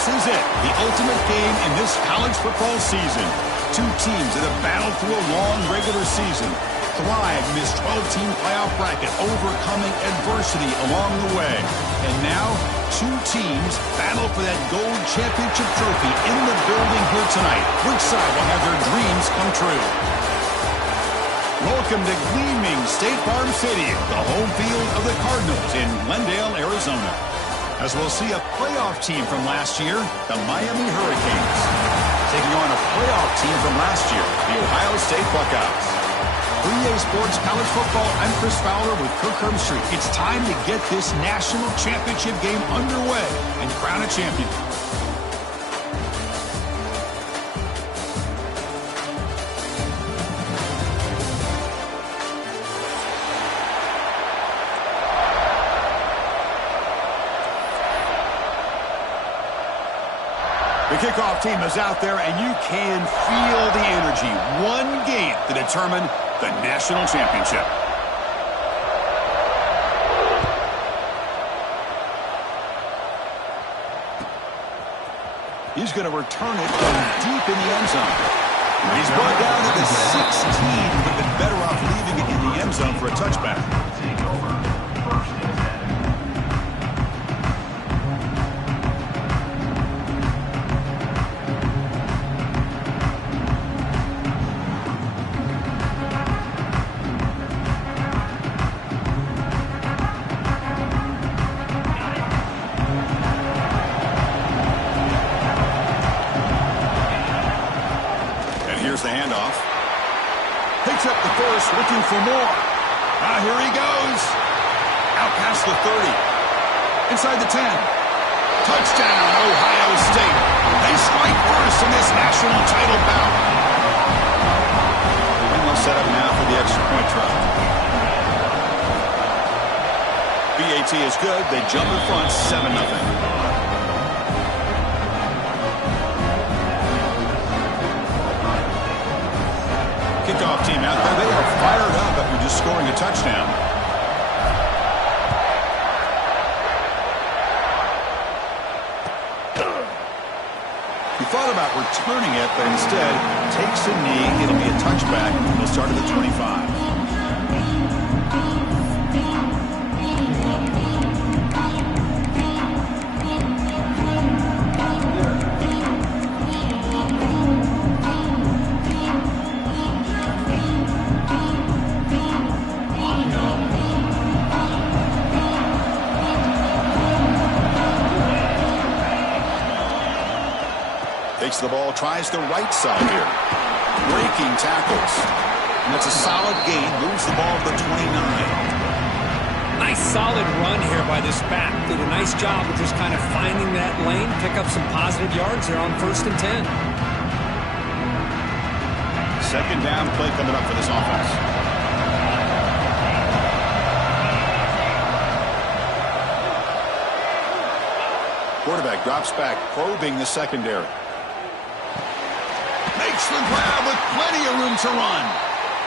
This is it, the ultimate game in this college football season. Two teams that have battled through a long regular season, thrived in this 12-team playoff bracket, overcoming adversity along the way. And now, two teams battle for that gold championship trophy in the building here tonight. Which side will have their dreams come true? Welcome to gleaming State Farm Stadium, the home field of the Cardinals in Glendale, Arizona. As we'll see a playoff team from last year, the Miami Hurricanes, taking on a playoff team from last year, the Ohio State Buckeyes. For EA Sports College Football, I'm Chris Fowler with Kirk Herbstreit. It's time to get this national championship game underway and crown a champion. The kickoff team is out there, and you can feel the energy. One game to determine the national championship. He's going to return it from deep in the end zone. He's brought down to the 16. Would have been better off leaving it in the end zone for a touchback. Here's the handoff. Picks up the first, looking for more. Here he goes. Out past the 30. Inside the 10. Touchdown, Ohio State. They strike first in this national title bout. And they'll set up now for the extra point try. BAT is good. They jump in front, 7-0. Kickoff team out there. They are fired up after just scoring a touchdown. He thought about returning it, but instead takes a knee. It'll be a touchback. He'll start at the 25. Takes the ball, tries the right side here. Breaking tackles. And that's a solid gain. Moves the ball to the 29. Nice solid run here by this back. Did a nice job of just kind of finding that lane, pick up some positive yards there on 1st and 10. Second down play coming up for this offense. Quarterback drops back, probing the secondary. Makes the grab with plenty of room to run.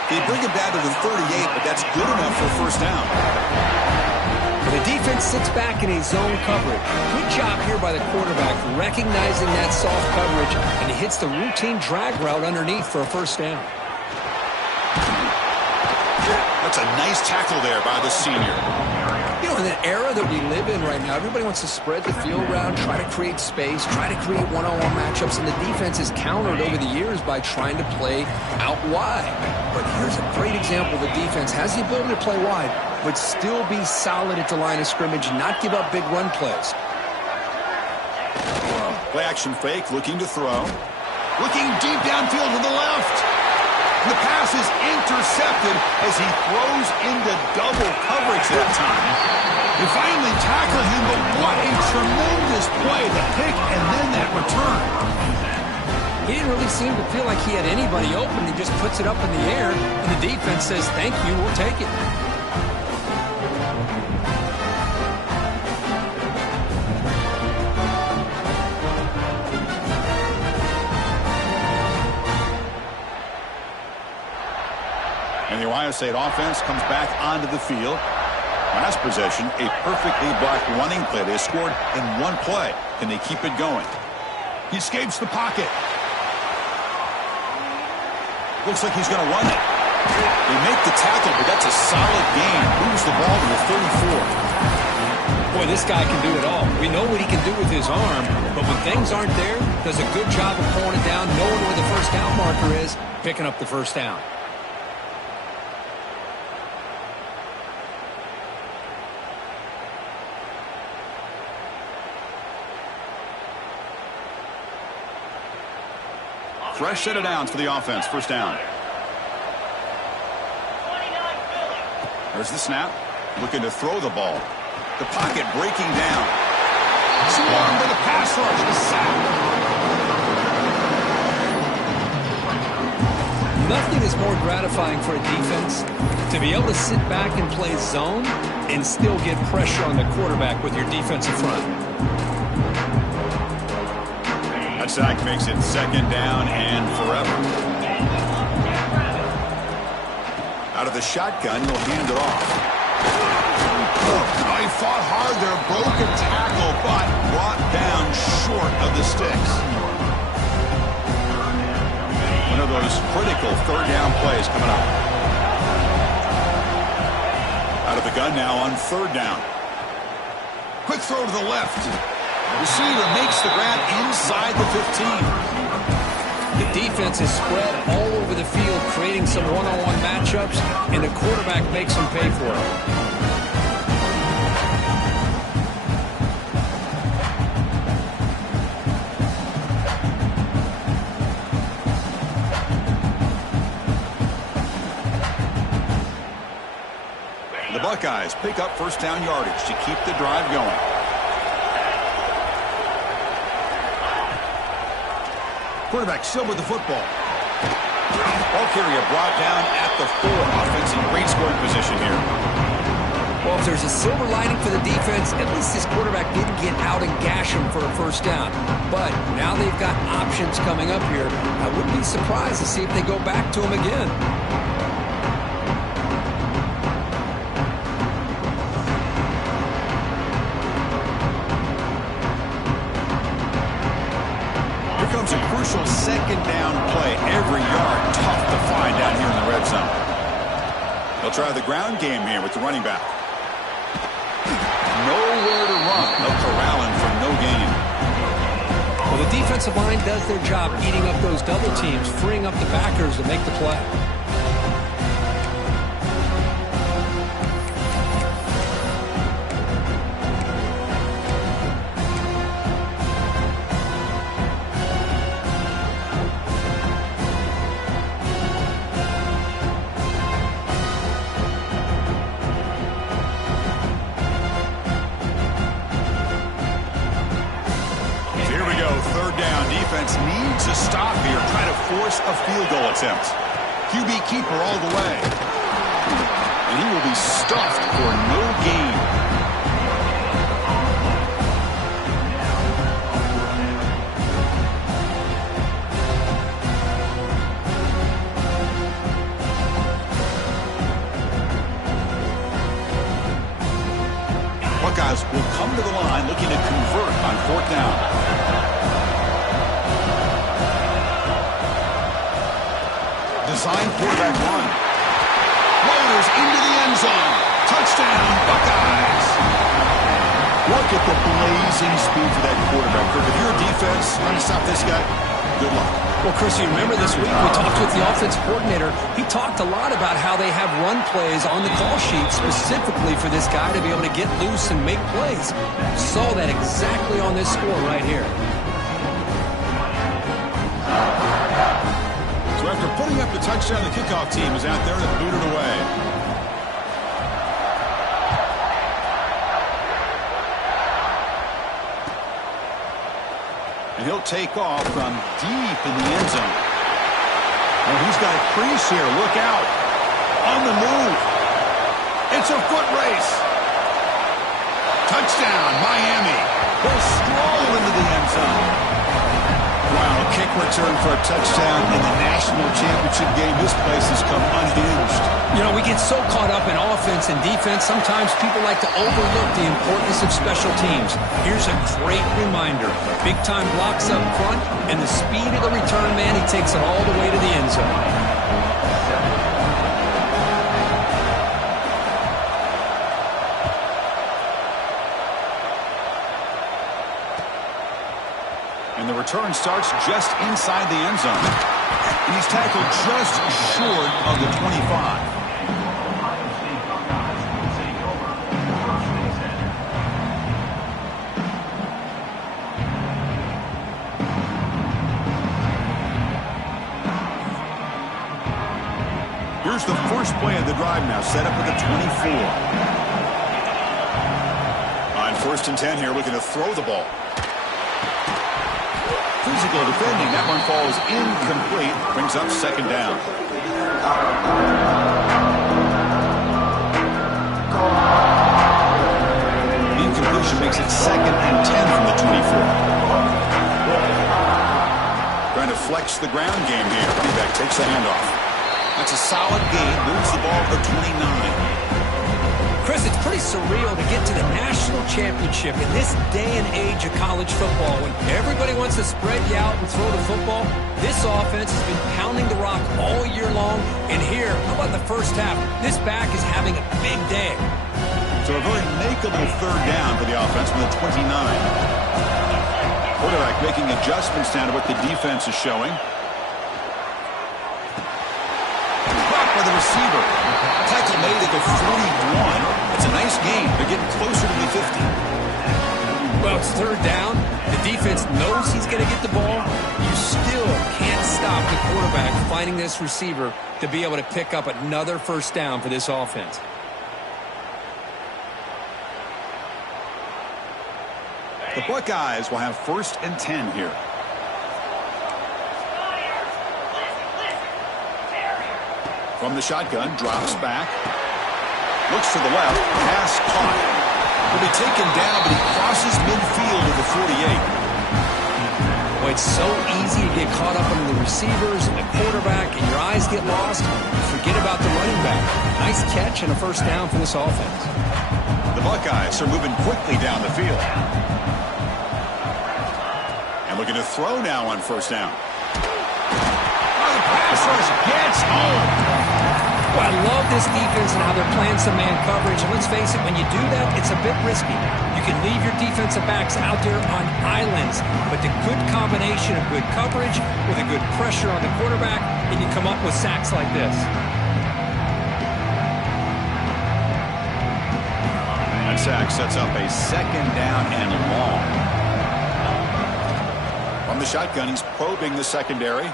They bring it down to the 38, but that's good enough for a first down. The defense sits back in a zone coverage. Good job here by the quarterback, recognizing that soft coverage, and he hits the routine drag route underneath for a first down. That's a nice tackle there by the senior. You know, in the era that we live in right now, everybody wants to spread the field around, try to create space, try to create one-on-one matchups, and the defense is countered over the years by trying to play out wide. But here's a great example. The defense has the ability to play wide, but still be solid at the line of scrimmage, not give up big run plays. Play action fake, looking to throw. Looking deep downfield to the left. The pass is intercepted as he throws into double coverage that time. They finally tackle him, but what a tremendous play. The pick and then that return. He didn't really seem to feel like he had anybody open. He just puts it up in the air, and the defense says, thank you, we'll take it. And the Ohio State offense comes back onto the field. Last possession, a perfectly blocked running play. They scored in one play. Can they keep it going? He escapes the pocket. Looks like he's going to run it. They make the tackle, but that's a solid gain. Moves the ball to the 34. Boy, this guy can do it all. We know what he can do with his arm, but when things aren't there, does a good job of pulling it down, knowing where the first down marker is, picking up the first down. Fresh set of downs for the offense. First down. There's the snap. Looking to throw the ball. The pocket breaking down. Swarmed to the pass rush. The sack. Nothing is more gratifying for a defense to be able to sit back and play zone and still get pressure on the quarterback with your defensive front. That sack makes it second down and forever. Out of the shotgun, he'll hand it off. Oh, he fought hard there. Broken tackle, but brought down short of the sticks. One of those critical third down plays coming up. Out of the gun now on third down. Quick throw to the left. Receiver makes the grab inside the 15. The defense is spread all over the field, creating some one-on-one matchups, and the quarterback makes them pay for it. The Buckeyes pick up first down yardage to keep the drive going. Quarterback still with the football. Ball carrier brought down at the 4. Offense in great scoring position here. Well, if there's a silver lining for the defense, at least this quarterback didn't get out and gash him for a first down. But now they've got options coming up here. I wouldn't be surprised to see if they go back to him again. A crucial second down play. Every yard tough to find down here in the red zone. They'll try the ground game here with the running back. Nowhere to run. They'll corral him for no gain. Well, the defensive line does their job eating up those double teams, freeing up the backers to make the play. Needs a stop here, try to force a field goal attempt. QB keeper all the way. And he will be stuffed for no gain. Buckeyes will come to the line looking to convert on fourth down. Design quarterback run. Floaters into the end zone. Touchdown, Buckeyes. Look at the blazing speed for that quarterback. If you're a defense trying to stop this guy, good luck. Well, Chris, you remember this week we talked with the offense coordinator. He talked a lot about how they have run plays on the call sheet specifically for this guy to be able to get loose and make plays. Saw that exactly on this score right here. So after putting up the touchdown, the kickoff team is out there to boot it away. And he'll take off from deep in the end zone. And he's got a crease here. Look out. On the move. It's a foot race. Touchdown, Miami. He'll stroll into the end zone. Wow, Kick return for a touchdown in the national championship game. This place has come unhinged. You know, we get so caught up in offense and defense, sometimes people like to overlook the importance of special teams. Here's a great reminder. Big-time blocks up front, and the speed of the return man, he takes it all the way to the end zone. And the return starts just inside the end zone. And he's tackled just short of the 25. Here's the first play of the drive now, set up at the 24. On 1st and 10 here, looking to throw the ball. Physical defending. That one falls incomplete. Brings up 2nd down. Incompletion makes it 2nd and 10 from the 24. Trying to flex the ground game here. Running back takes the handoff. That's a solid gain. Moves the ball to 29. Chris, it's pretty surreal to get to the national championship in this day and age of college football when everybody wants to spread you out and throw the football. This offense has been pounding the rock all year long. And here, how about the first half? This back is having a big day. So a very makeable 3rd down for the offense from the 29. Quarterback making adjustments down to what the defense is showing. Blocked by the receiver. Tackle made at the 41. It's a nice gain. They're getting closer to the 50. Well, it's 3rd down. The defense knows he's going to get the ball. You still can't stop the quarterback finding this receiver to be able to pick up another 1st down for this offense. The Buckeyes will have 1st and 10 here. From the shotgun, drops back. Looks to the left. Pass caught. Will be taken down, but he crosses midfield at the 48. Well, it's so easy to get caught up in the receivers and the quarterback, and your eyes get lost. Forget about the running back. Nice catch and a 1st down for this offense. The Buckeyes are moving quickly down the field. And looking to throw now on 1st down. The pass rush gets home. Well, I love this defense and how they're playing some man coverage. And let's face it, when you do that, it's a bit risky. You can leave your defensive backs out there on islands, but the good combination of good coverage with a good pressure on the quarterback, and you come up with sacks like this. That sack sets up a 2nd down and long. From the shotgun, he's probing the secondary.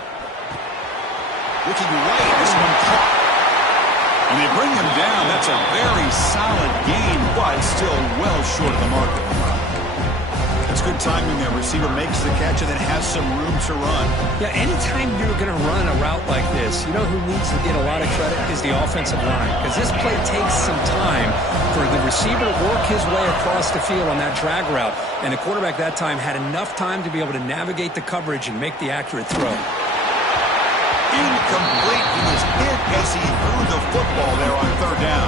Looking right, this one caught. And they bring him down. That's a very solid gain, but still well short of the marker. That's good timing there. Receiver makes the catch and then has some room to run. Yeah, anytime you're going to run a route like this, you know who needs to get a lot of credit is the offensive line. Because this play takes some time for the receiver to work his way across the field on that drag route. And the quarterback that time had enough time to be able to navigate the coverage and make the accurate throw. Incomplete. He was hit as he threw the football there on 3rd down.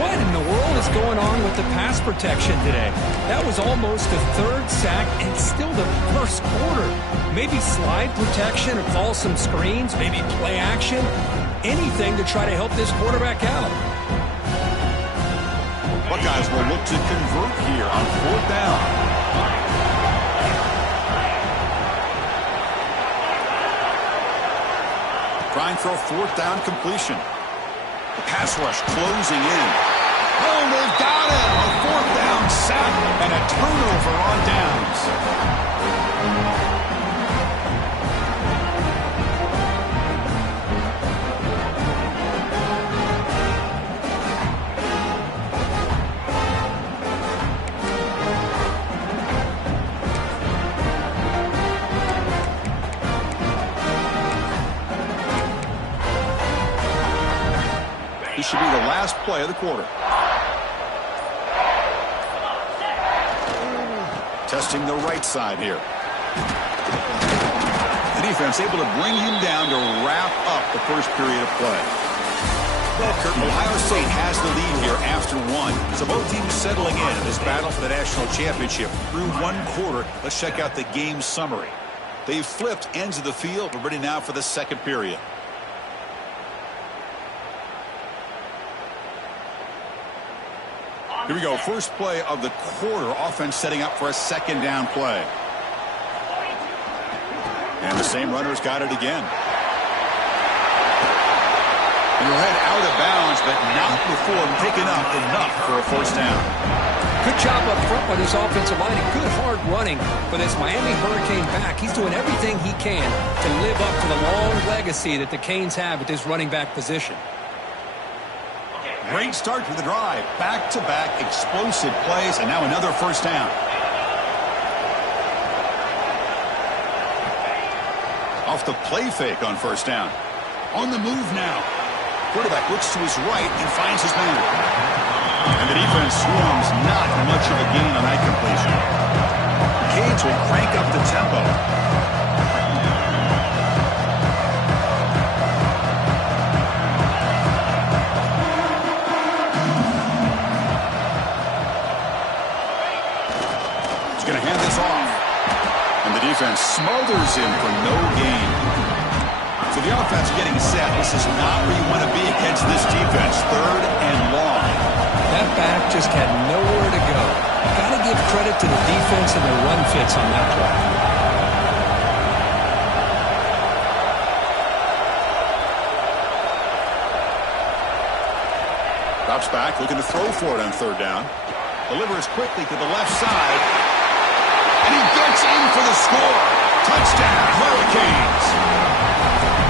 What in the world is going on with the pass protection today? That was almost a 3rd sack and still the 1st quarter. Maybe slide protection or call some screens, maybe play action, anything to try to help this quarterback out. Buckeyes will look to convert here on 4th down. Trying for a 4th down completion. The pass rush closing in. Oh, they've got him. A 4th down sack and a turnover on downs. This should be the last play of the quarter. Testing the right side here. defense able to bring him down to wrap up the first period of play. Well, Kurt, Ohio State has the lead here after one. So both teams settling in this battle for the national championship through one quarter. Let's check out the game summary. They've flipped ends of the field. We're ready now for the second period. Here we go. First play of the quarter. Offense setting up for a second down play. And the same runner's got it again. And he'll head out of bounds, but not before picking up enough for a first down. Good job up front by this offensive line and good hard running for this Miami Hurricane back. He's doing everything he can to live up to the long legacy that the Canes have at this running back position. Great start to the drive. Back-to-back explosive plays, and now another first down. Off the play fake on first down. On the move now. Quarterback looks to his right and finds his man. And the defense swarms, not much of a gain on that completion. Canes will crank up the tempo. He's going to hand this off. And the defense smothers him for no gain. So the offense getting set. This is not where you want to be against this defense. Third and long. That back just had nowhere to go. Got to give credit to the defense and their run fits on that play. Drops back, looking to throw for it on third down. Delivers quickly to the left side. And he gets in for the score. Touchdown, Hurricanes.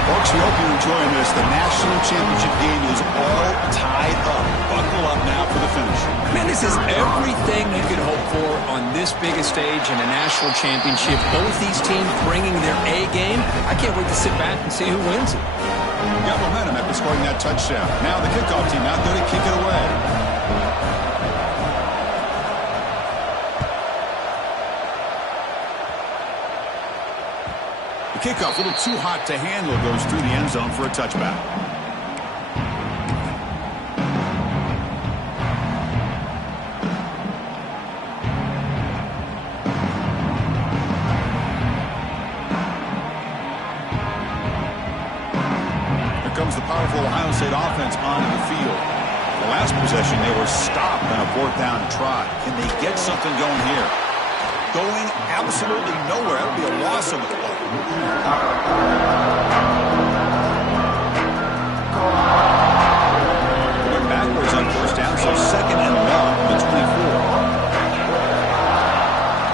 Folks, we hope you're enjoying this. The national championship game is all tied up. Buckle up now for the finish. Man, this is everything you could hope for on this biggest stage in a national championship. Both these teams bringing their A game. I can't wait to sit back and see who wins it. Got momentum after scoring that touchdown. Now the kickoff team out there to kick it away. The kickoff, a little too hot to handle, goes through the end zone for a touchback. Here comes the powerful Ohio State offense onto the field. The last possession, they were stopped on a fourth down try. Can they get something going here? Going absolutely nowhere. That would be a loss of the play. Going backwards on first down, so second and long from the 24.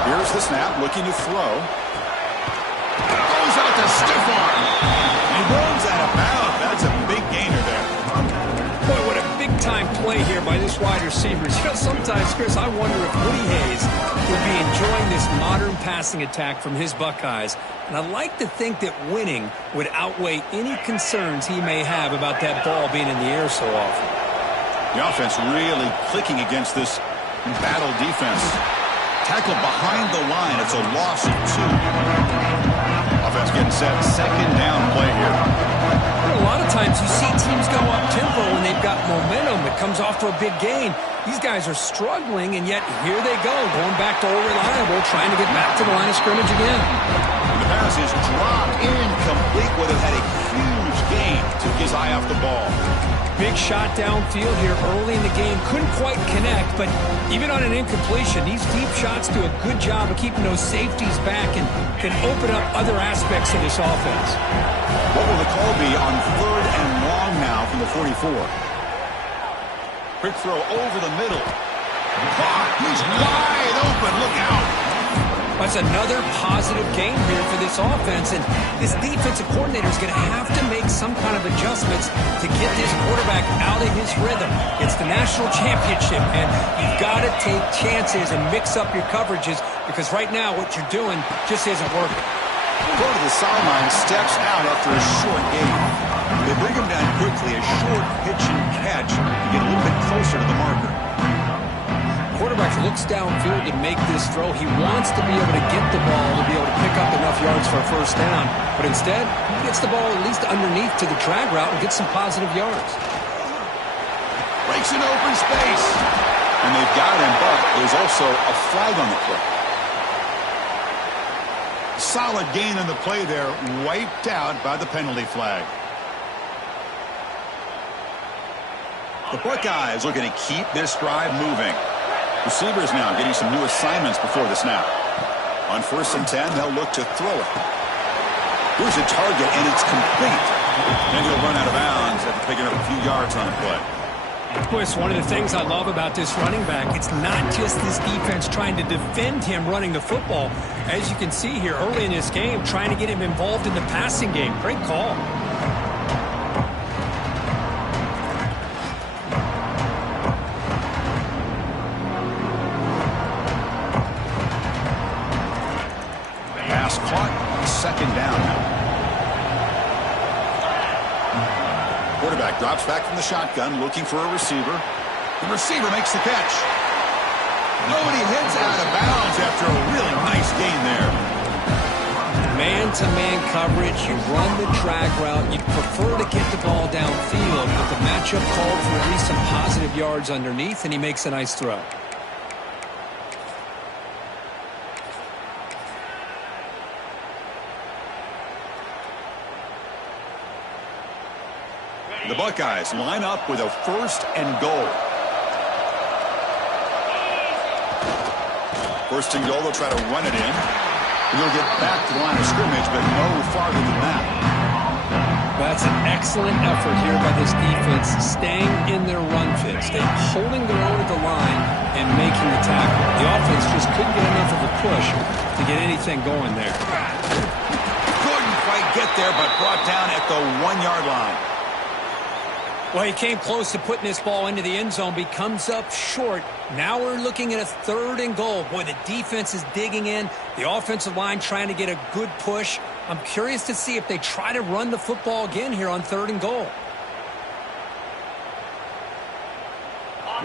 Here's the snap, looking to throw. Goes out to stiff arm. He runs out of bounds. That's a big gainer there. Boy, what a big-time play here by this wide receiver. You know, sometimes, Chris, I wonder if Woody Hayes would be enjoying this modern passing attack from his Buckeyes. And I like to think that winning would outweigh any concerns he may have about that ball being in the air so often. The offense really clicking against this battle defense. Tackled behind the line. It's a loss of 2. Offense getting set. Second down play here. A lot of times you see teams go up-tempo when they've got momentum. It comes off to a big gain. These guys are struggling, and yet here they go, going back to old reliable, trying to get back to the line of scrimmage again. And the pass is dropped incomplete. Would have had a huge gain. Took his eye off the ball. Big shot downfield here early in the game. Couldn't quite connect, but even on an incompletion, these deep shots do a good job of keeping those safeties back and can open up other aspects of this offense. What will the call be on third and long now from the 44? Quick throw over the middle. He's wide open. Look out. That's another positive game here for this offense, and this defensive coordinator is going to have to make some kind of adjustments to get this quarterback out of his rhythm. It's the national championship, and you've got to take chances and mix up your coverages because right now what you're doing just isn't working. Go to the sideline, steps out after a short gain. They bring him down quickly, a short pitch and catch to get a little bit closer to the marker. quarterback looks downfield to make this throw. He wants to be able to get the ball to be able to pick up enough yards for a first down. But instead, he gets the ball at least underneath to the drag route and gets some positive yards. Breaks in open space. And they've got him, but there's also a flag on the play. Solid gain on the play there, wiped out by the penalty flag. The Buckeyes looking to keep this drive moving. Receivers now getting some new assignments before the snap. On 1st and 10, they'll look to throw it. Here's a target, and it's complete. And he'll run out of bounds after picking up a few yards on the play. Of course, one of the things I love about this running back, it's not just this defense trying to defend him running the football. As you can see here early in this game, trying to get him involved in the passing game. Great call. Pass caught, 2nd down now. Quarterback drops back from the shotgun, looking for a receiver. The receiver makes the catch. Nobody heads out of bounds after a really nice gain there. Man-to-man coverage, you run the drag route. You'd prefer to get the ball downfield, but the matchup called for at least some positive yards underneath, and he makes a nice throw. The Buckeyes line up with a 1st and goal. 1st and goal, they'll try to run it in. And they'll get back to the line of scrimmage, but no farther than that. That's an excellent effort here by this defense, staying in their run fit, staying holding their own at the line and making the tackle. The offense just couldn't get enough of a push to get anything going there. Couldn't quite get there, but brought down at the 1-yard line. Well, he came close to putting this ball into the end zone, but he comes up short. Now we're looking at a 3rd and goal. Boy, the defense is digging in. The offensive line trying to get a good push. I'm curious to see if they try to run the football again here on 3rd and goal.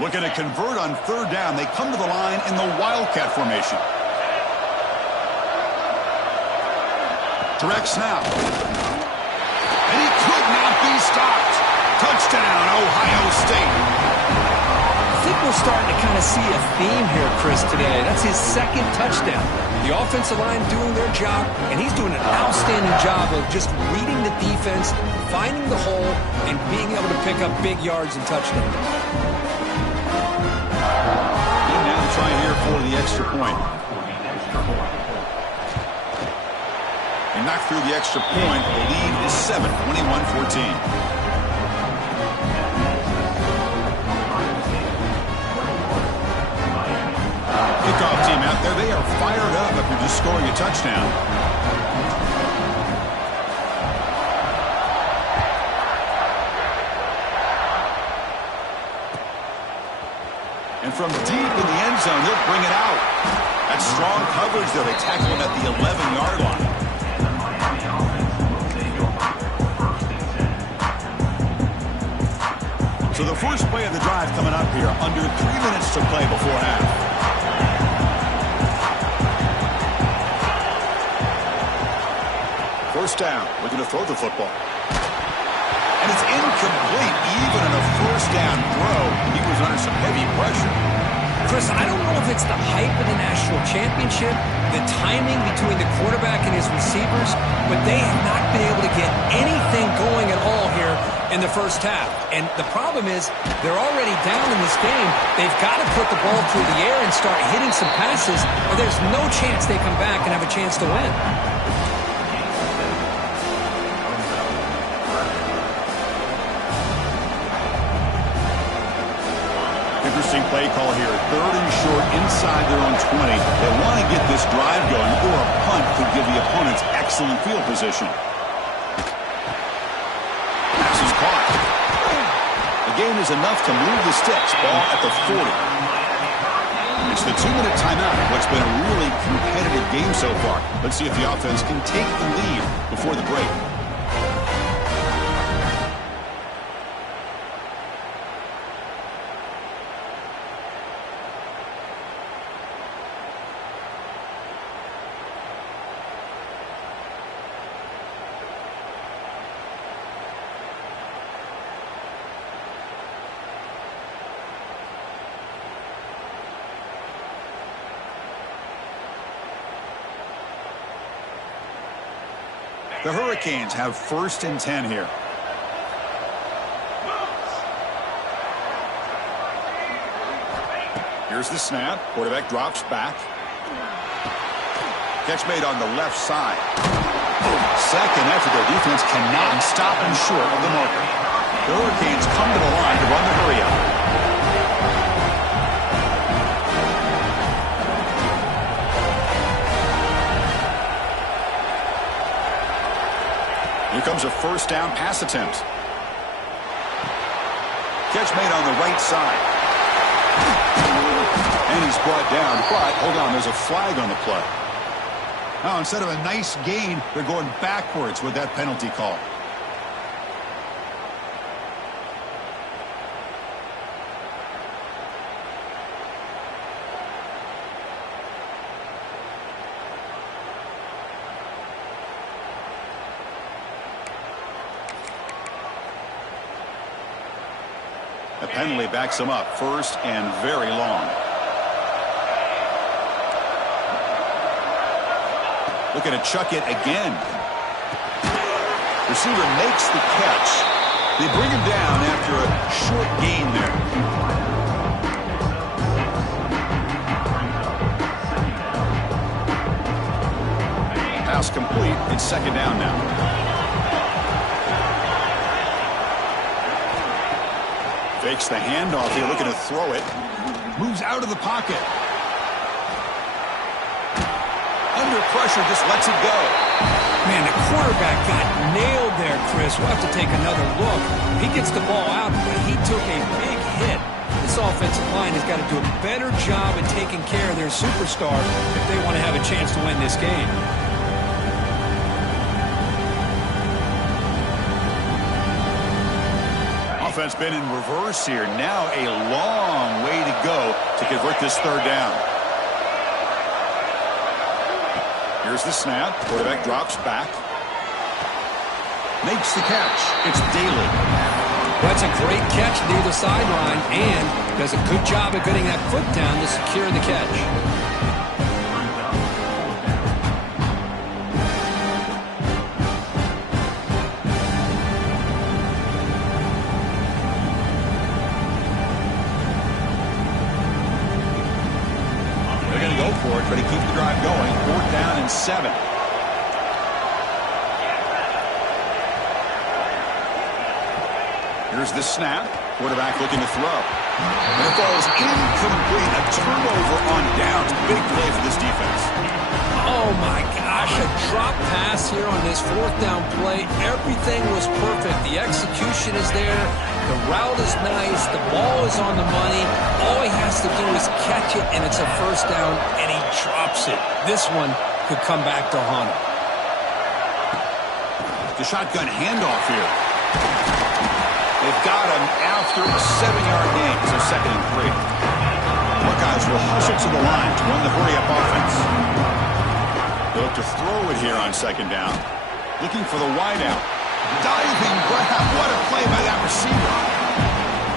Looking to convert on 3rd down. They come to the line in the Wildcat formation. Direct snap. And he could not be stopped. Touchdown, Ohio State. I think we're starting to kind of see a theme here, Chris, today. That's his 2nd touchdown. The offensive line doing their job, and he's doing an outstanding job of just reading the defense, finding the hole, and being able to pick up big yards and touchdowns. And now trying here for the extra point. They knock through the extra point. The lead is 7, 21-14. Kickoff team out there. They are fired up after just scoring a touchdown. And from deep in the end zone, they'll bring it out. That's strong coverage, though. They tackle him at the 11-yard line. So the first play of the drive coming up here. Under 3 minutes to play before half. First down, looking to throw the football. And it's incomplete. Even on a 1st down throw, he was under some heavy pressure. Chris, I don't know if it's the hype of the national championship, the timing between the quarterback and his receivers, but they have not been able to get anything going at all here in the first half. And the problem is they're already down in this game. They've got to put the ball through the air and start hitting some passes, or there's no chance they come back and have a chance to win. Interesting play call here. 3rd and short inside their own 20. They want to get this drive going, or a punt could give the opponents excellent field position. Pass is caught. The gain is enough to move the sticks. Ball at the 40. It's the 2-minute timeout. What's been a really competitive game so far. Let's see if the offense can take the lead before the break. The Hurricanes have 1st and 10 here. Here's the snap. Quarterback drops back. Catch made on the left side. Second after their defense cannot stop him short of the marker. The Hurricanes come to the line to run the hurry up. Here comes a 1st down pass attempt. Catch made on the right side. And he's brought down, but hold on, there's a flag on the play. Now, instead of a nice gain, they're going backwards with that penalty call. The penalty backs them up, 1st and very long. Looking to chuck it again. Receiver makes the catch. They bring him down after a short gain there. Pass complete. It's 2nd down now. Fakes the handoff here, looking to throw it. Moves out of the pocket. Under pressure, just lets it go. Man, the quarterback got nailed there, Chris. We'll have to take another look. He gets the ball out, but he took a big hit. This offensive line has got to do a better job at taking care of their superstar if they want to have a chance to win this game. Offense been in reverse here. Now a long way to go to convert this 3rd down. Here's the snap. Quarterback drops back. Makes the catch. It's Daly. That's a great catch near the sideline and does a good job of getting that foot down to secure the catch. Try to keep the drive going. 4th down and 7. Here's the snap. Quarterback looking to throw. And it falls incomplete. A turnover on downs. Big play for this defense. Oh, my gosh. A drop pass here on this 4th down play. Everything was perfect. The execution is there. The route is nice. The ball is on the money. All he has to do is catch it, and it's a 1st down, and he drops it. This one could come back to haunt him. The shotgun handoff here. They've got him after a 7-yard gain, so 2nd and 3. Buckeyes will hustle to the line to run the hurry-up offense. They'll look to throw it here on 2nd down. Looking for the wideout. Diving grab. What a play by that receiver.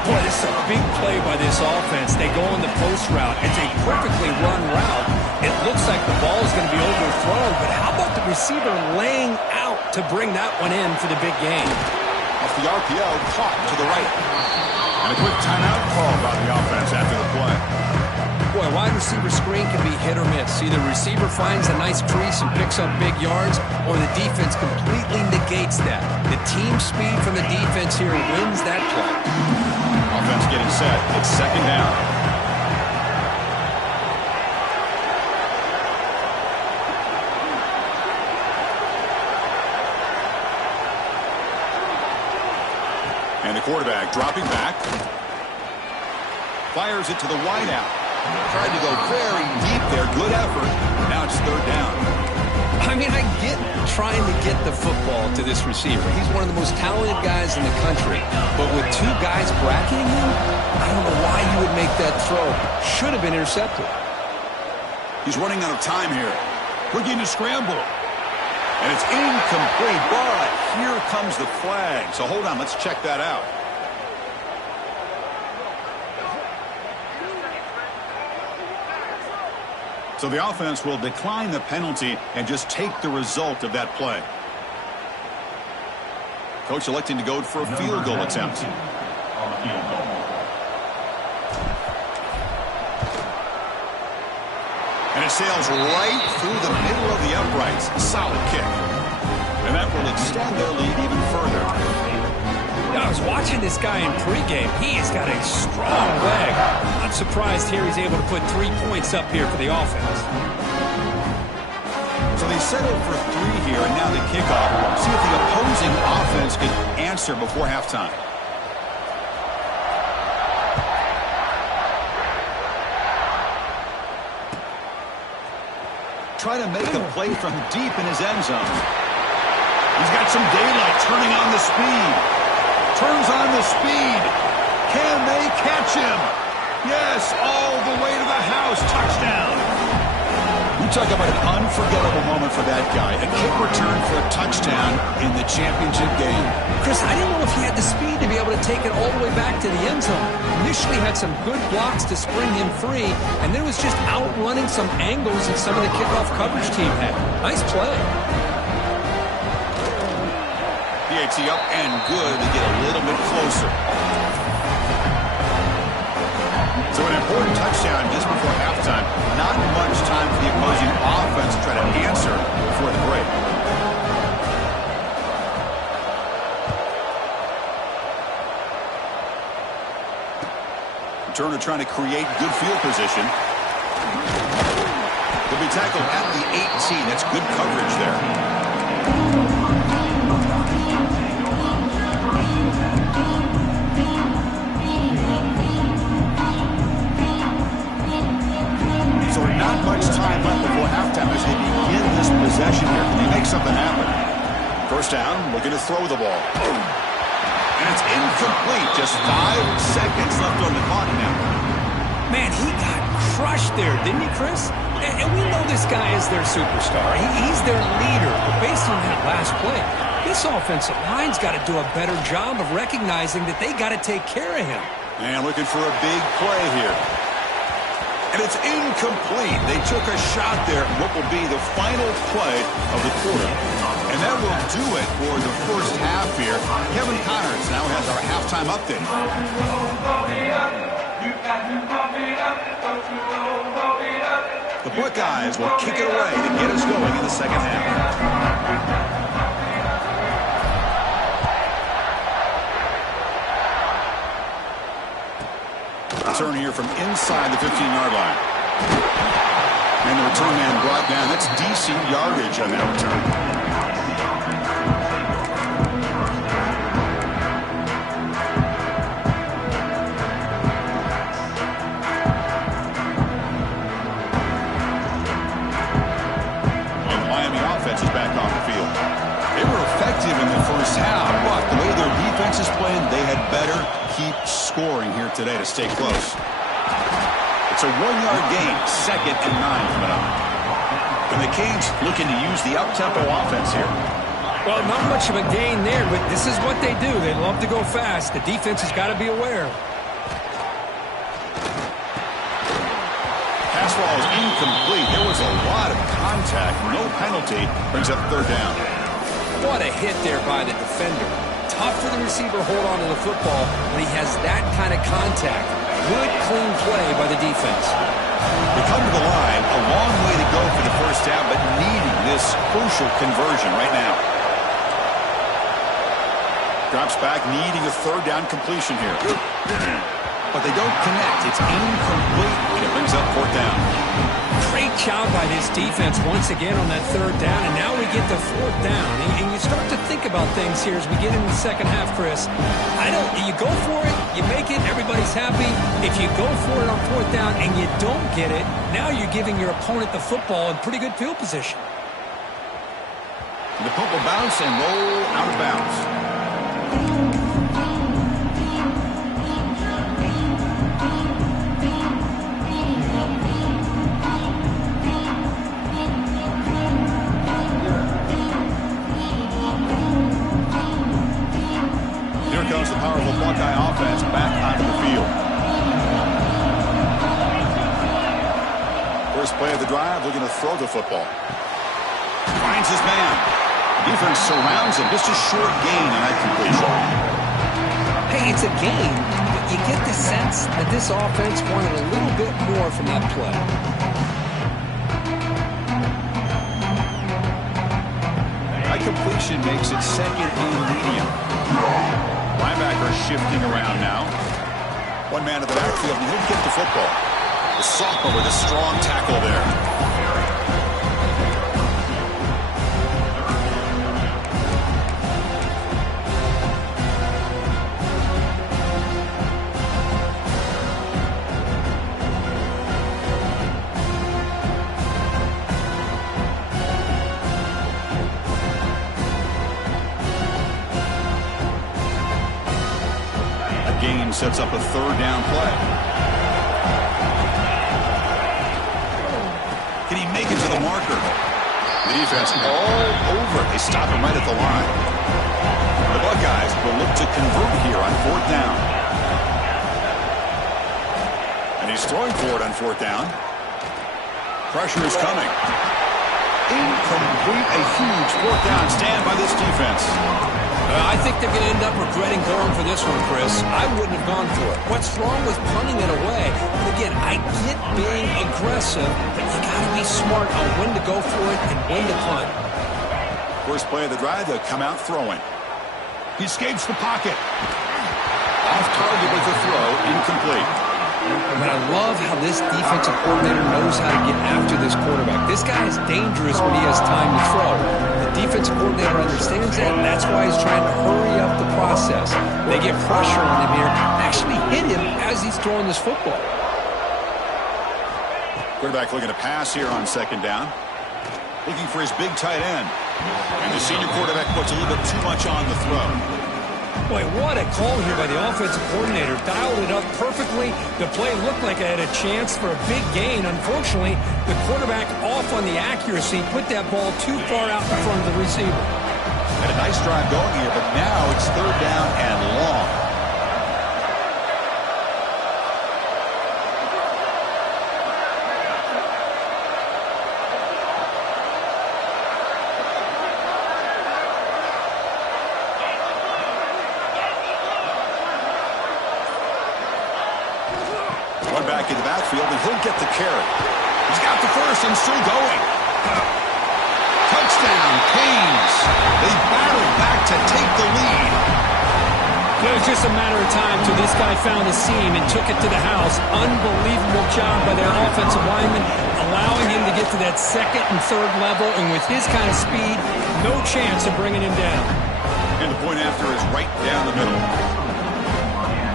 Boy, this is a big play by this offense. They go on the post route. It's a perfectly run route. It looks like the ball is going to be overthrown, but how about the receiver laying out to bring that one in for the big game? Off the RPO, caught to the right. And a quick timeout call by the offense after the play. Boy, wide receiver screen can be hit or miss. Either receiver finds a nice crease and picks up big yards, or the defense completely negates that. The team speed from the defense here wins that play. Offense getting set. It's 2nd down. And the quarterback dropping back. Fires it to the wideout. Tried to go very deep there. Good effort. Now it's 3rd down. I mean, I get trying to get the football to this receiver. He's one of the most talented guys in the country. But with 2 guys bracketing him, I don't know why you would make that throw. Should have been intercepted. He's running out of time here. Looking to scramble. And it's incomplete, but here comes the flag. So hold on, let's check that out. So the offense will decline the penalty and just take the result of that play. Coach electing to go for a field goal attempt. And it sails right through the middle of the uprights. Solid kick. And that will extend their lead even further. I was watching this guy in pregame. He has got a strong leg. I'm surprised here he's able to put 3 points up here for the offense. So they settled for 3 here, and now the kickoff. See if the opposing offense can answer before halftime. Trying to make a play from deep in his end zone. He's got some daylight, turning on the speed. Turns on the speed. Can they catch him? Yes, all the way to the house. Touchdown. You talk about an unforgettable moment for that guy. A kick return for a touchdown in the championship game. Chris, I didn't know if he had the speed to be able to take it all the way back to the end zone. Initially had some good blocks to spring him free, and then was just outrunning some angles that some of the kickoff coverage team had. Nice play. PAT up and good to get a little bit closer. So an important touchdown just before halftime. Not much time for the opposing offense to try to answer before the break. Turner trying to create good field position. He'll be tackled at the 18. That's good coverage there. Not much time left before halftime as they begin this possession here. Can they make something happen? First down, looking to throw the ball. And it's incomplete. Just 5 seconds left on the clock now. Man, he got crushed there, didn't he, Chris? And we know this guy is their superstar. He's their leader. But based on that last play, this offensive line's got to do a better job of recognizing that they got to take care of him. And looking for a big play here. And it's incomplete. They took a shot there, what will be the final play of the quarter. And that will do it for the first half here. Kevin Connors now has our halftime update. The Buckeyes will kick it away to get us going in the second half. Return here from inside the 15-yard line. And the return man brought down. That's decent yardage on that return. And the Miami offense is back on the field. They were effective in the first half, but the way their defense is playing, they had better keep scoring here today to stay close. It's a 1-yard gain, 2nd and 9 coming up. And the Canes looking to use the up-tempo offense here. Well, not much of a gain there, but this is what they do. They love to go fast. The defense has got to be aware. Pass ball is incomplete. There was a lot of contact. No penalty. Brings up 3rd down. What a hit there by the defender. Tough for the receiver to hold on to the football when he has that kind of contact. Good, clean play by the defense. They come to the line, a long way to go for the first down, but needing this crucial conversion right now. Drops back, needing a 3rd down completion here. But they don't connect. It's incomplete, and it brings up 4th down. Great job by this defense once again on that 3rd down, and now we get to 4th down. And you start to think about things here as we get into the second half, Chris. You go for it, you make it, everybody's happy. If you go for it on 4th down and you don't get it, now you're giving your opponent the football in pretty good field position. The punt will bounce and roll out of bounds. Comes the powerful Buckeye offense back onto the field. First play of the drive, looking to throw the football. Finds his man. Defense surrounds him. Just a short gain on that completion. Hey, it's a gain, but you get the sense that this offense wanted a little bit more from that play. That completion makes it second and medium. Linebacker shifting around now. One man in the backfield, and he'll get the football. The sophomore with a strong tackle there. Gain sets up a third down play. Can he make it to the marker? The defense all over. They stop him right at the line. The Buckeyes will look to convert here on fourth down. And he's throwing for it on fourth down. Pressure is coming. Incomplete. A huge fourth down stand by this defense. I think they're going to end up regretting going for this one, Chris. I wouldn't have gone for it. What's wrong with punting it away? And again, I get being aggressive, but you got to be smart on when to go for it and when to punt. First play of the drive, they'll come out throwing. He escapes the pocket. Off target with the throw, incomplete. But I love how this defensive coordinator knows how to get after this quarterback. This guy is dangerous when he has time to throw. The defensive coordinator understands that, and that's why he's trying to hurry up the process. They get pressure on him here, actually hit him as he's throwing this football. Quarterback looking to pass here on second down. Looking for his big tight end. And the senior quarterback puts a little bit too much on the throw. Boy, what a call here by the offensive coordinator. Dialed it up perfectly. The play looked like it had a chance for a big gain. Unfortunately, the quarterback off on the accuracy, put that ball too far out in front of the receiver. Had a nice drive going here, but now it's third down and long. One back in the backfield, and he'll get the carry. He's got the first and still going. Touchdown, Canes. They battled back to take the lead. It was just a matter of time till this guy found the seam and took it to the house. Unbelievable job by their offensive lineman, allowing him to get to that second and third level, and with his kind of speed, no chance of bringing him down. And the point after is right down the middle.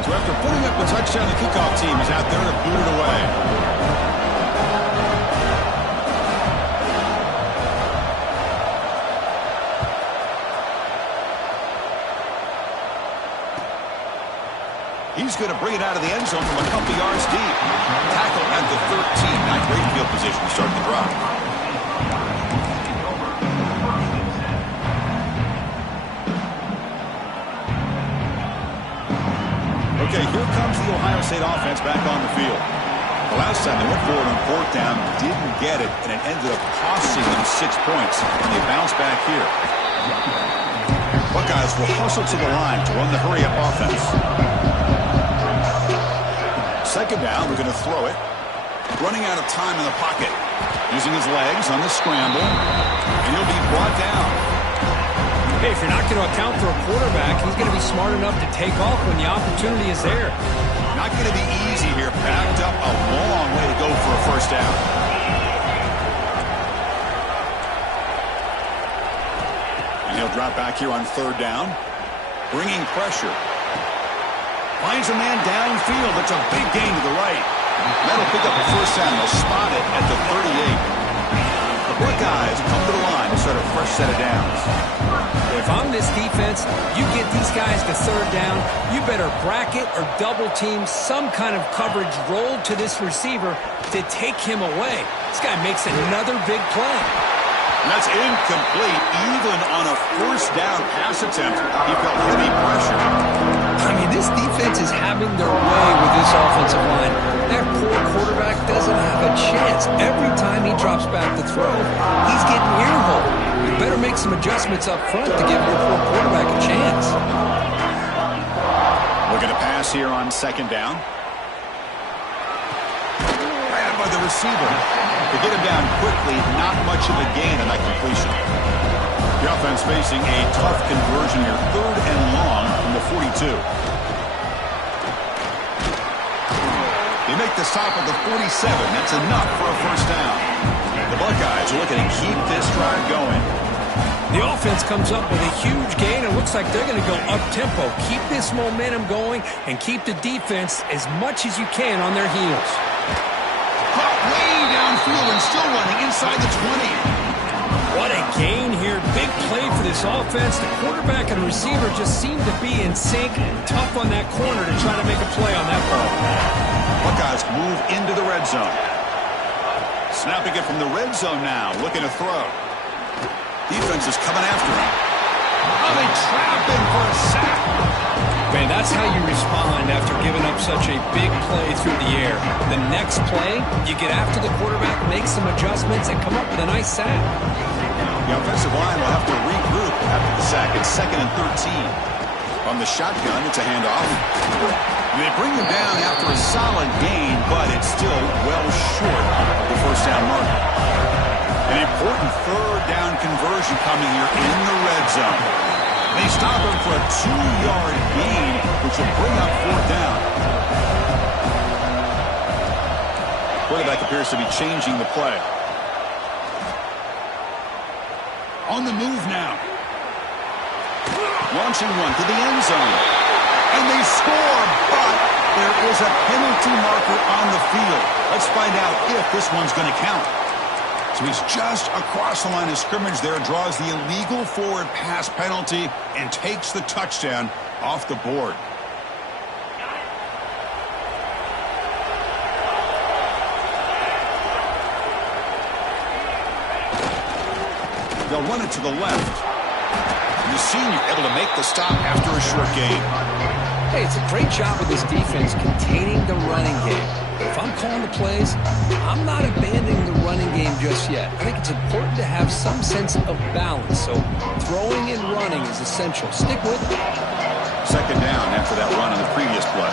So after putting up the touchdown, the kickoff team is out there to boot it away. He's going to bring it out of the end zone from a couple yards deep. Tackle at the 13. Not great field position to start the drive. Okay, here comes the Ohio State offense back on the field. The last time they went for it on fourth down, didn't get it, and it ended up costing them 6 points. And they bounce back here. Buckeyes will hustle to the line to run the hurry-up offense. Second down, we're going to throw it. Running out of time in the pocket. Using his legs on the scramble. And he'll be brought down. Hey, if you're not going to account for a quarterback, he's going to be smart enough to take off when the opportunity is there. Not going to be easy here. Backed up a long way to go for a first down. And he'll drop back here on third down. Bringing pressure. Finds a man downfield. That's a big gain to the right. That'll pick up a first down. They'll spot it at the 38. The Buckeyes come to the line to start a fresh set of downs. If I'm this defense, you get these guys to third down, you better bracket or double team some kind of coverage roll to this receiver to take him away. This guy makes another big play. And that's incomplete. Even on a first down pass attempt, he felt heavy pressure. I mean, this defense is having their way with this offensive line. That poor quarterback doesn't have a chance. Every time he drops back to throw, he's getting ear-holed. You better make some adjustments up front to give your poor quarterback a chance. Looking to pass here on second down. Grabbed by the receiver. To get him down quickly, not much of a gain on that completion. The offense facing a tough conversion here, 3rd and long from the 42. They make the stop at the 47. That's enough for a first down. The Buckeyes are looking to keep this drive going. The offense comes up with a huge gain. It looks like they're going to go up-tempo. Keep this momentum going and keep the defense as much as you can on their heels. Caught way downfield and still running inside the 20. What a gain here. Big play for this offense. The quarterback and receiver just seem to be in sync. Tough on that corner to try to make a play on that ball. Buckeyes move into the red zone. Snapping it from the red zone now. Looking to throw. Defense is coming after him. Oh, they trap him for a sack. Man, that's how you respond after giving up such a big play through the air. The next play, you get after the quarterback, make some adjustments, and come up with a nice sack. The offensive line will have to regroup after the sack. It's 2nd and 13. On the shotgun, it's a handoff. They bring him down after a solid gain, but it's still well short of the first down mark. An important 3rd down conversion coming here in the red zone. They stop him for a 2-yard gain, which will bring up 4th down. Quarterback appears to be changing the play. On the move now. Launching one to the end zone. And they score, but there is a penalty marker on the field. Let's find out if this one's going to count. So he's just across the line of scrimmage there, draws the illegal forward pass penalty, and takes the touchdown off the board. They'll run it to the left. And the senior able to make the stop after a short gain. Hey, it's a great job with this defense containing the running game. If I'm calling the plays, I'm not abandoning the running game just yet. I think it's important to have some sense of balance. So throwing and running is essential. Stick with it. 2nd down after that run on the previous play.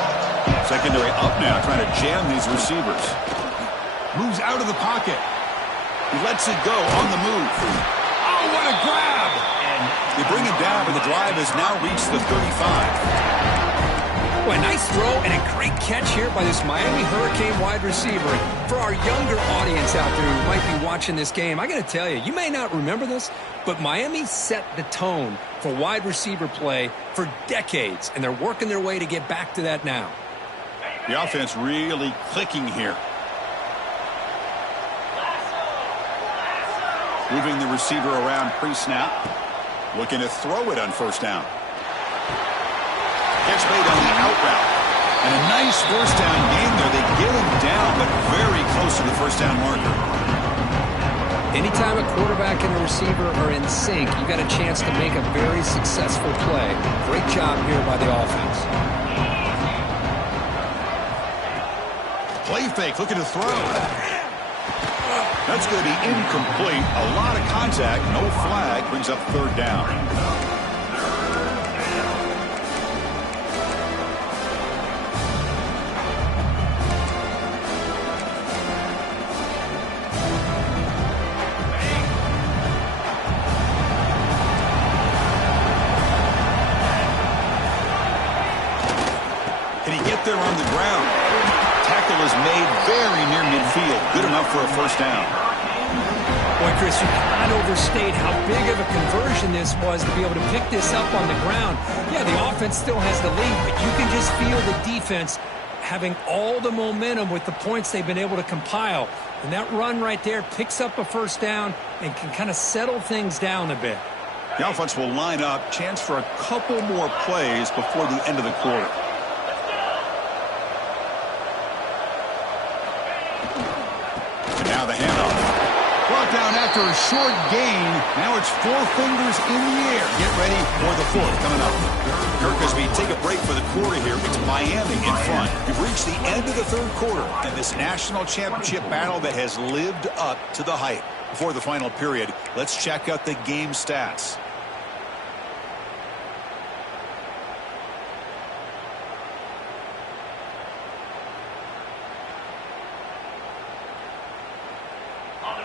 Secondary up now, trying to jam these receivers. Moves out of the pocket. He lets it go on the move. Oh, what a grab! And they bring him down, and the drive has now reached the 35. Well, a nice throw and a great catch here by this Miami Hurricane wide receiver. For our younger audience out there who might be watching this game, I got to tell you, you may not remember this, but Miami set the tone for wide receiver play for decades, and they're working their way to get back to that now. The offense really clicking here. Moving the receiver around pre-snap. Looking to throw it on first down. Catch made on the out route. And a nice first down gain there. They get him down, but very close to the first down marker. Anytime a quarterback and a receiver are in sync, you got a chance to make a very successful play. Great job here by the offense. Play fake, looking to throw. That's going to be incomplete. A lot of contact, no flag, brings up 3rd down. Can he get there on the ground? Tackle is made very near midfield. Good enough for a first down. Boy, Chris, you cannot overstate how big of a conversion this was to be able to pick this up on the ground. Yeah, the offense still has the lead, but you can just feel the defense having all the momentum with the points they've been able to compile. And that run right there picks up a first down and can kind of settle things down a bit. The offense will line up. Chance for a couple more plays before the end of the quarter. And now the handoff. Brought touchdown after a short gain. Now it's 4 fingers in the air. Get ready for the 4th coming up. Kirk, as we take a break for the quarter here, it's Miami in front. We've reached the end of the 3rd quarter in this national championship battle that has lived up to the hype. Before the final period, let's check out the game stats.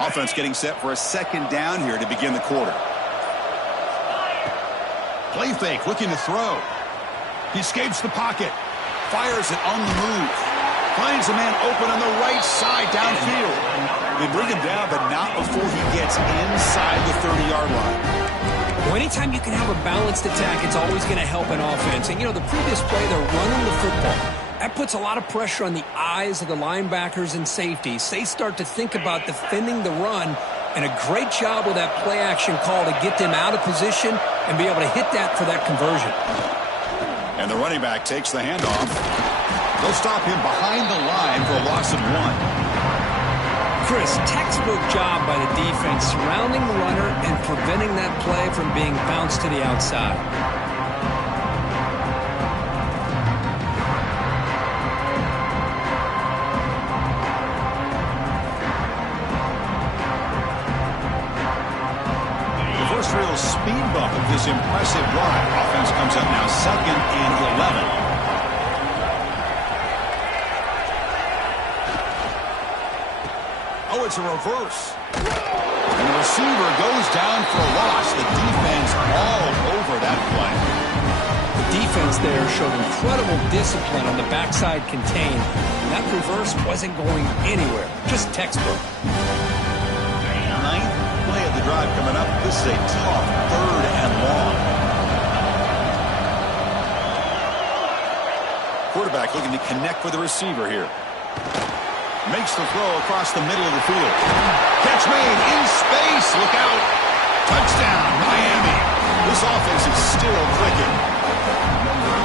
Offense getting set for a 2nd down here to begin the quarter. Play fake, looking to throw. He escapes the pocket. Fires it on the move. Finds a man open on the right side downfield. They bring him down, but not before he gets inside the 30-yard line. Well, anytime you can have a balanced attack, it's always going to help an offense. And, the previous play, they're running the football. That puts a lot of pressure on the eyes of the linebackers and safeties. They start to think about defending the run, and a great job with that play-action call to get them out of position and be able to hit that for that conversion. And the running back takes the handoff. They'll stop him behind the line for a loss of 1. Chris, textbook job by the defense surrounding the runner and preventing that play from being bounced to the outside. Real speed bump of this impressive drive. Offense comes up now 2nd and 11. Oh, it's a reverse. And the receiver goes down for a loss. The defense all over that play. The defense there showed incredible discipline on the backside contain. And that reverse wasn't going anywhere. Just textbook. Play of the drive coming up. This is a tough 3rd and long. Quarterback looking to connect with the receiver here. Makes the throw across the middle of the field. Catch made in space. Look out. Touchdown, Miami. This offense is still clicking.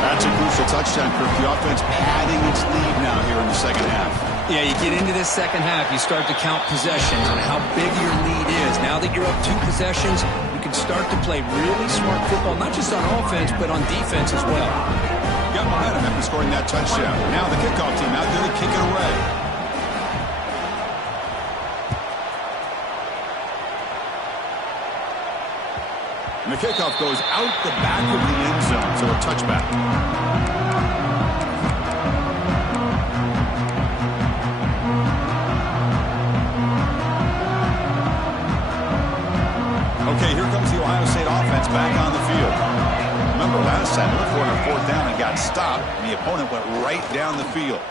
That's a crucial touchdown, Kirk. The offense padding its lead now here in the 2nd half. Yeah, you get into this 2nd half, you start to count possessions and how big your lead is. Now that you're up 2 possessions, you can start to play really smart football, not just on offense, but on defense as well. Got momentum after scoring that touchdown. Now the kickoff team out there to kick it away. And the kickoff goes out the back of the end zone, so a touchback. Okay, here comes the Ohio State offense back on the field. Remember last time, looked for it on 4th down and got stopped, and the opponent went right down the field.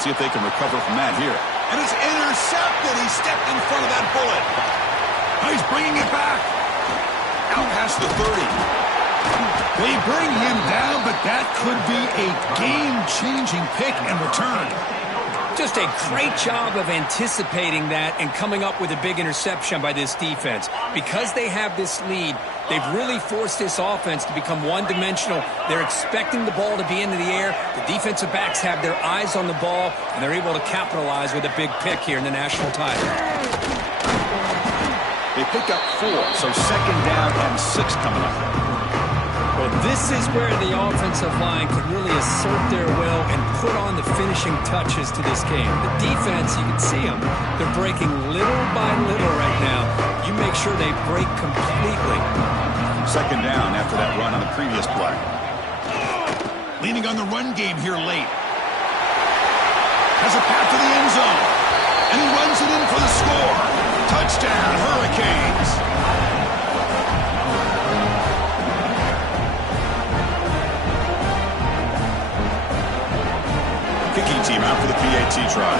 See if they can recover from that here. And it's intercepted. He stepped in front of that bullet. Now he's bringing it back. Out past the 30. They bring him down, but that could be a game-changing pick and return. Just a great job of anticipating that and coming up with a big interception by this defense. Because they have this lead, they've really forced this offense to become one-dimensional. They're expecting the ball to be into the air. The defensive backs have their eyes on the ball, and they're able to capitalize with a big pick here in the national title. They pick up 4, so 2nd down and 6 coming up. Well, this is where the offensive line can really assert their will and put on the finishing touches to this game. The defense, you can see them. They're breaking little by little right now. You make sure they break completely. 2nd down after that run on the previous play. Leaning on the run game here late. Has a path to the end zone. And he runs it in for the score. Touchdown, Hurricanes. Kicking team out for the PAT try.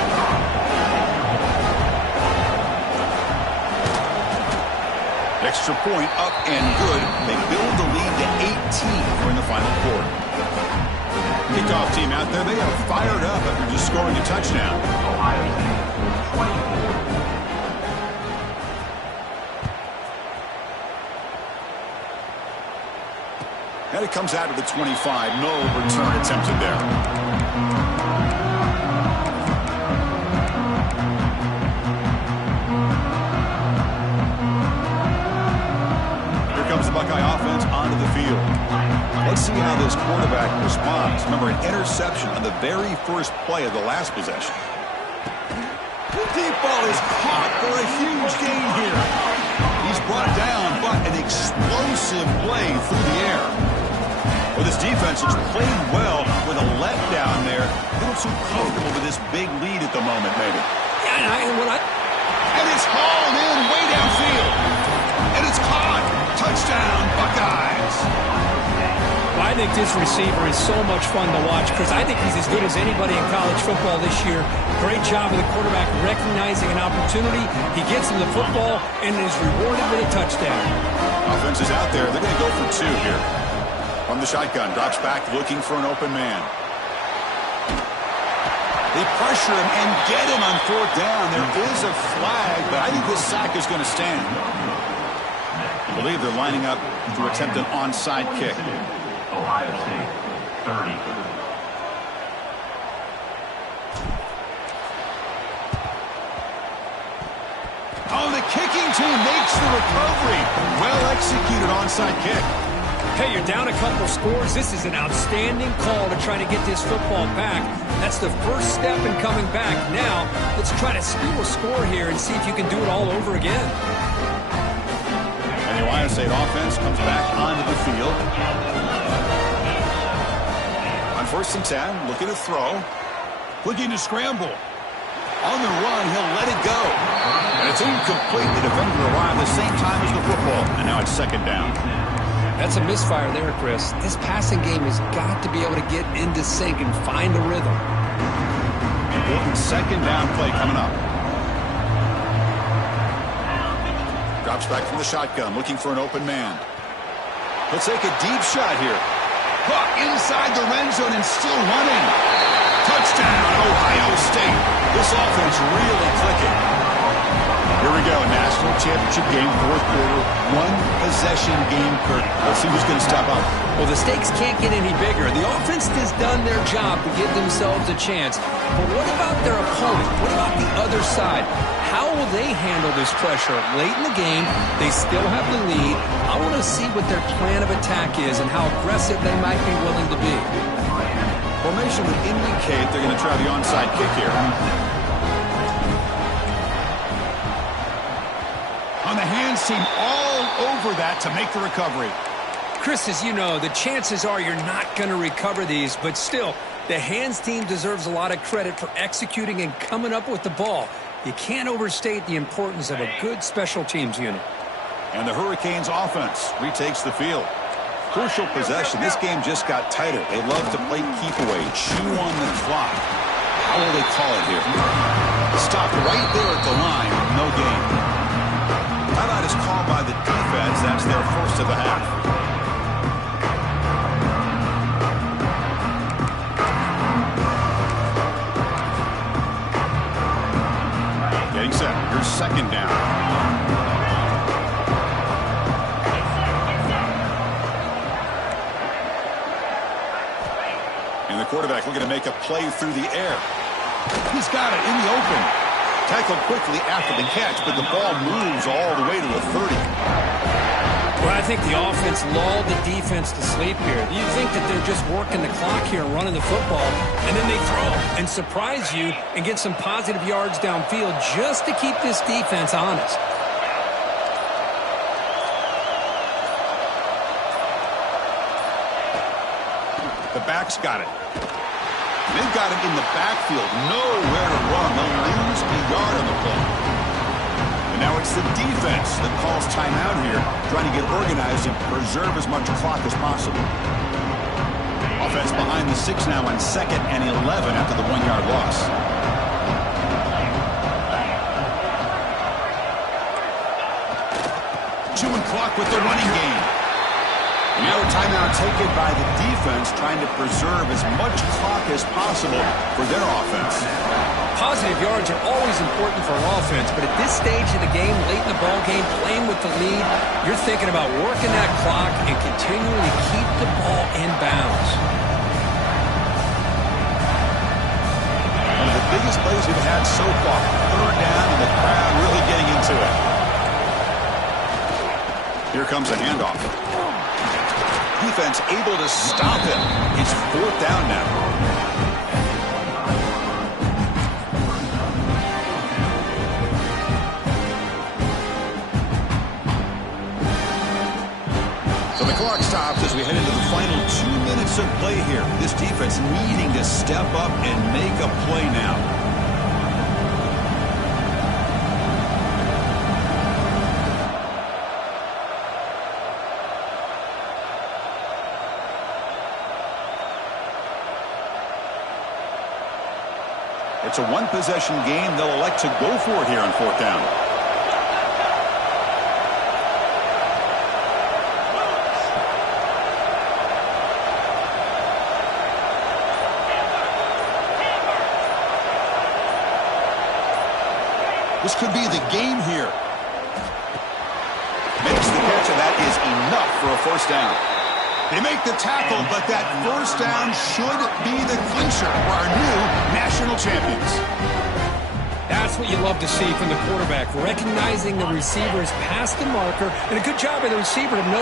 Extra point up and good. They build the lead to 18 during the final quarter. Kickoff team out there. They are fired up after just scoring a touchdown. And it comes out of the 25. No return attempted there. field. Let's see how this quarterback responds. Remember, an interception on the very first play of the last possession. The deep ball is caught for a huge gain here. He's brought down, but an explosive play through the air. Well, this defense has played well with a letdown there. A little too comfortable with this big lead at the moment, maybe. Yeah, and it's hauled in way downfield. And it's caught. Touchdown, Buckeyes. Well, I think this receiver is so much fun to watch because I think he's as good as anybody in college football this year. Great job of the quarterback recognizing an opportunity. He gets him the football and is rewarded with a touchdown. Offense is out there. They're going to go for two here. From the shotgun, drops back looking for an open man. They pressure him and get him on fourth down. There is a flag, but I think this sack is going to stand. I believe they're lining up to attempt an onside kick. Ohio State, 30. Oh, the kicking team makes the recovery. Well executed onside kick. Hey, you're down a couple scores. This is an outstanding call to try to get this football back. That's the first step in coming back. Now, let's try to steal a score here and see if you can do it all over again. And the Ohio State offense comes back onto the field. On 1st and 10, looking to throw. Looking to scramble. On the run, he'll let it go. And it's incomplete. The defender arrived the same time as the football. And now it's 2nd down. That's a misfire there, Chris. This passing game has got to be able to get into sync and find a rhythm. Important 2nd down play coming up. Drops back from the shotgun, looking for an open man. He'll take a deep shot here. Caught inside the red zone and still running. Touchdown, Ohio State. This offense really clicking. Here we go, national championship game, 4th quarter, 1-possession game, Kirk. Let's see who's going to step up. Well, the stakes can't get any bigger. The offense has done their job to give themselves a chance. But what about their opponent? What about the other side? How will they handle this pressure? Late in the game, they still have the lead. I want to see what their plan of attack is and how aggressive they might be willing to be. Formation would indicate they're going to try the onside kick here. On the hands team, all over that to make the recovery. Chris, as you know, the chances are you're not going to recover these, but still, the hands team deserves a lot of credit for executing and coming up with the ball. You can't overstate the importance of a good special teams unit. And the Hurricanes offense retakes the field. Crucial possession. This game just got tighter. They love to play keep away, chew on the clock. How will they call it here? Stop right there at the line. No gain. Timeout is called by the defense. That's their first of the half. Getting set. Here's 2nd down. And the quarterback looking to make a play through the air. He's got it in the open. Tackled quickly after the catch, but the ball moves all the way to the 30. Well, I think the offense lulled the defense to sleep here. You think that they're just working the clock here and running the football, and then they throw and surprise you and get some positive yards downfield just to keep this defense honest. The back's got it. They've got him in the backfield. Nowhere to run. They'll lose a yard on the play. And now it's the defense that calls timeout here, trying to get organized and preserve as much clock as possible. Offense behind the 6 now on 2nd and 11 after the 1-yard loss. Chewing clock with the running game. And now a timeout taken by the defense, trying to preserve as much clock as possible for their offense. Positive yards are always important for an offense, but at this stage of the game, late in the ball game, playing with the lead, you're thinking about working that clock and continuing to keep the ball in bounds. One of the biggest plays we've had so far. 3rd down and the crowd really getting into it. Here comes a handoff. Defense able to stop him. It's 4th down now. So the clock stops as we head into the final 2 minutes of play here. This defense needing to step up and make a play now. It's a one-possession game. They'll elect to go for it here on 4th down. This could be the game here. Makes the catch, and that is enough for a 1st down. They make the tackle, but that 1st down should be the clincher for our new national champions. That's what you love to see from the quarterback, recognizing the receiver's past the marker, and a good job by the receiver to know